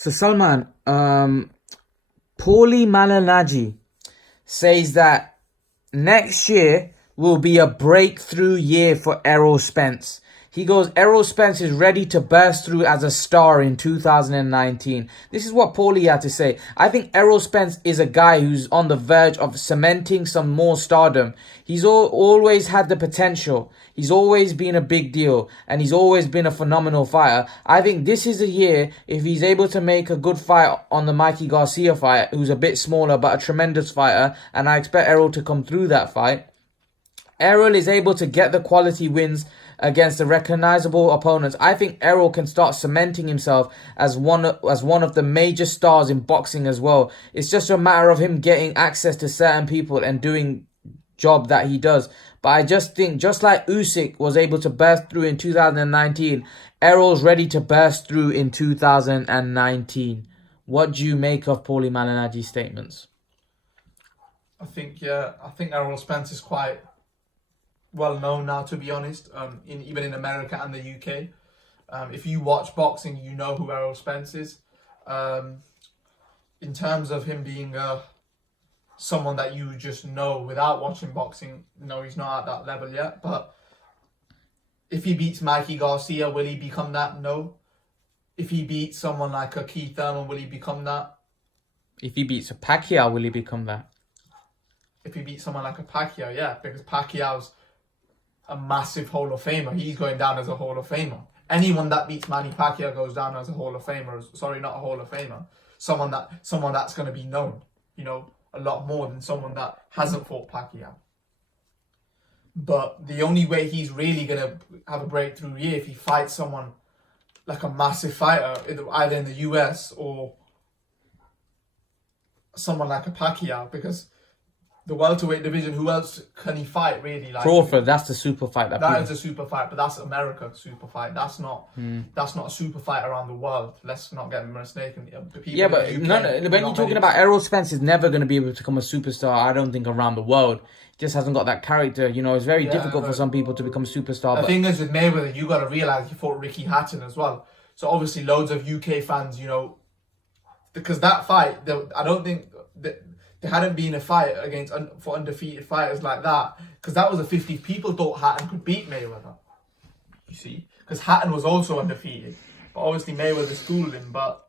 So Salman, Paulie Malinaggi says that next year will be a breakthrough year for Errol Spence. He goes, Errol Spence is ready to burst through as a star in 2019. This is what Paulie had to say. I think Errol Spence is a guy who's on the verge of cementing some more stardom. He's always had the potential. He's always been a big deal. And he's always been a phenomenal fighter. I think this is a year, if he's able to make a good fight on the Mikey Garcia fight, who's a bit smaller but a tremendous fighter, and I expect Errol to come through that fight. Errol is able to get the quality wins against the recognizable opponents. I think Errol can start cementing himself as one of the major stars in boxing as well. It's just a matter of him getting access to certain people and doing job that he does. But I just think, just like Usyk was able to burst through in 2019, Errol's ready to burst through in 2019. What do you make of Paulie Malinaggi's statements? I think Errol Spence is quite well known now, to be honest, even in America and the UK. If you watch boxing, you know who Errol Spence is. In terms of him being someone that you just know without watching boxing, no, he's not at that level yet. But if he beats Mikey Garcia, will he become that? No. If he beats someone like a Keith Thurman, will he become that? If he beats a Pacquiao, will he become that? If he beats someone like a Pacquiao, yeah, because Pacquiao's a massive Hall of Famer. He's going down as a Hall of Famer. Anyone that beats Manny Pacquiao goes down as a Hall of Famer. Sorry, not a Hall of Famer. Someone that's going to be known, a lot more than someone that hasn't fought Pacquiao. But the only way he's really going to have a breakthrough year if he fights someone like a massive fighter, either in the US or someone like a Pacquiao, because the welterweight division, who else can he fight really? Like Crawford, that's the super fight. That is a super fight, but that's America super fight. That's not a super fight around the world. Let's not get mistaken. Yeah, but when you're talking about Errol Spence is never going to be able to become a superstar, I don't think, around the world. He just hasn't got that character. It's very difficult for some people to become a superstar. The thing is with Mayweather, you got to realise he fought Ricky Hatton as well. So obviously loads of UK fans, because that fight, I don't think there hadn't been a fight for undefeated fighters like that, because that was a 50. People thought Hatton could beat Mayweather, you see, because Hatton was also undefeated, but obviously Mayweather schooled him. But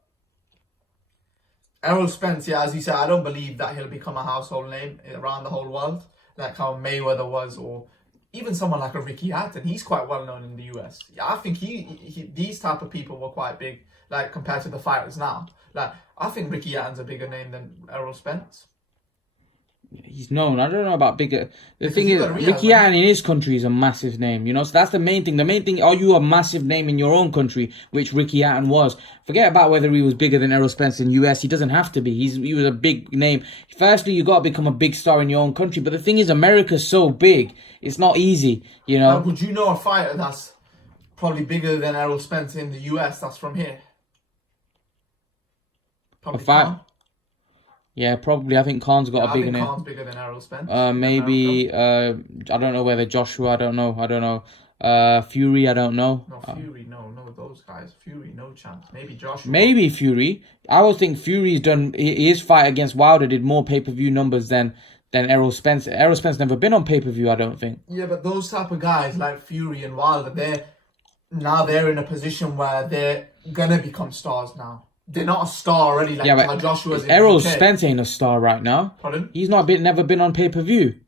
Errol Spence, yeah, as you said, I don't believe that he'll become a household name around the whole world like how Mayweather was, or even someone like a Ricky Hatton. He's quite well known in the US. Yeah, I think these type of people were quite big, like compared to the fighters now. Like I think Ricky Hatton's a bigger name than Errol Spence. He's known. I don't know about bigger. The thing is, Ricky Hatton in his country is a massive name, So that's the main thing. The main thing, are you a massive name in your own country, which Ricky Hatton was? Forget about whether he was bigger than Errol Spence in US. He doesn't have to be. He was a big name. Firstly, you got to become a big star in your own country. But the thing is, America's so big. It's not easy, Now, would you know a fighter that's probably bigger than Errol Spence in the US that's from here? Probably Khan. Yeah, probably. I think Khan's got a bigger name. Khan's bigger than Errol Spence. Maybe. I don't know whether Joshua. I don't know. Fury. I don't know. No, Fury. No, those guys. Fury, no chance. Maybe Joshua. Maybe Fury. I would think Fury's done. His fight against Wilder did more pay-per-view numbers than Errol Spence. Errol Spence never been on pay-per-view, I don't think. Yeah, but those type of guys like Fury and Wilder, they're in a position where they're gonna become stars now. They're not a star already like how Joshua's in Errol the UK. Spence ain't a star right now. Pardon? He's never been on pay-per-view.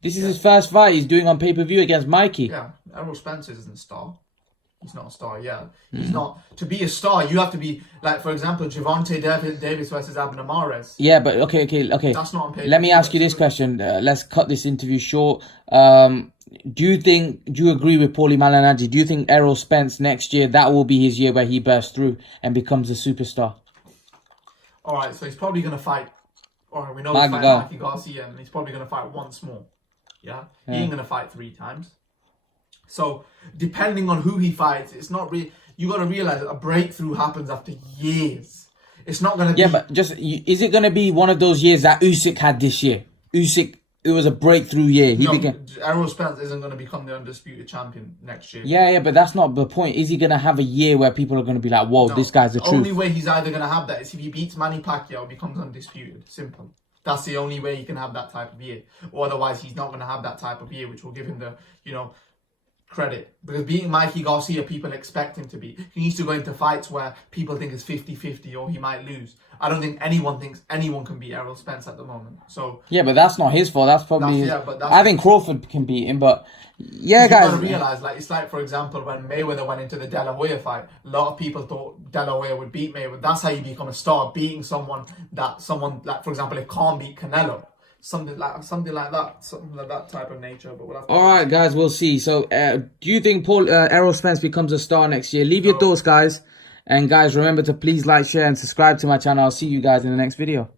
This is his first fight he's doing on pay-per-view against Mikey. Yeah, Errol Spence isn't a star. He's not a star, yeah. He's not. To be a star, you have to be, like, for example, Gervonta Davis versus Abner Mares. Yeah, but okay. That's not on pay-per-view. Let me ask you this question. Let's cut this interview short. Do you agree with Paulie Malinaggi? Do you think Errol Spence next year, that will be his year where he bursts through and becomes a superstar? All right, so he's probably going to fight. All right, we know he's fighting Mikey Garcia, and he's probably going to fight once more. Yeah? He ain't going to fight 3 times. So, depending on who he fights, it's not really. You got to realize that a breakthrough happens after years. It's not going to be. Yeah, but is it going to be one of those years that Usyk had this year? Usyk it was a breakthrough year. He No, became. Errol Spence isn't going to become the undisputed champion next year. Yeah, but that's not the point. Is he gonna have a year where people are gonna be like, "Whoa, this guy's the truth"? The only way he's either going to have that is if he beats Manny Pacquiao and becomes undisputed. Simple. That's the only way he can have that type of year. Or otherwise, he's not going to have that type of year, which will give him the, credit. Because beating Mikey Garcia, people expect him to beat. He needs to go into fights where people think it's 50-50 or he might lose. I don't think anyone thinks anyone can beat Errol Spence at the moment. So yeah, but that's not his fault. That's probably but I think Crawford can beat him, but yeah, guys. You gotta realize, it's like, for example, when Mayweather went into the De La Hoya fight, a lot of people thought De La Hoya would beat Mayweather. That's how you become a star, beating someone like, for example, if Khan beat Canelo. Something like that type of nature. But we'll have to All right, guys, we'll see. So, do you think Errol Spence becomes a star next year? Leave your thoughts, guys. And guys, remember to please like, share, and subscribe to my channel. I'll see you guys in the next video.